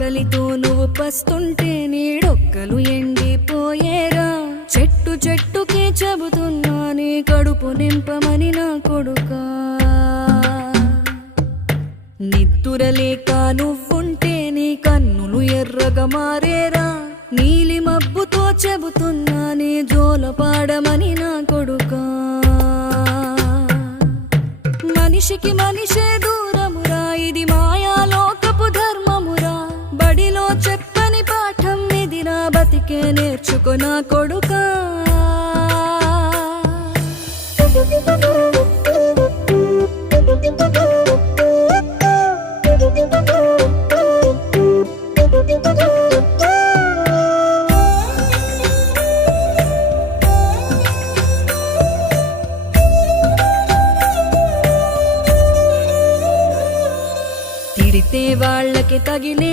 ఆకలితో నువ్వు పస్తుంటే నీడొక్కలు ఎండిపోయేరా. చెట్టు చెట్టుకే చెబుతున్నా నీ కడుపు నింపమని నా కొడుకా. నిద్దురలేక నువ్వుంటే నీ కన్నులు ఎర్రగా మారేరా. నీలి మబ్బుతో చెబుతున్నా నీ జోలపాడమని నా కొడుకా. మనిషికి మనిషే దూరమురా, ఇది మాయాలోకపు ధర్మమురా. బడిలో చెప్పని పాఠం ఇదిరా, బతికే నేర్చుకో నా కొడుకా. తిడితే వాళ్ళకి తగిలే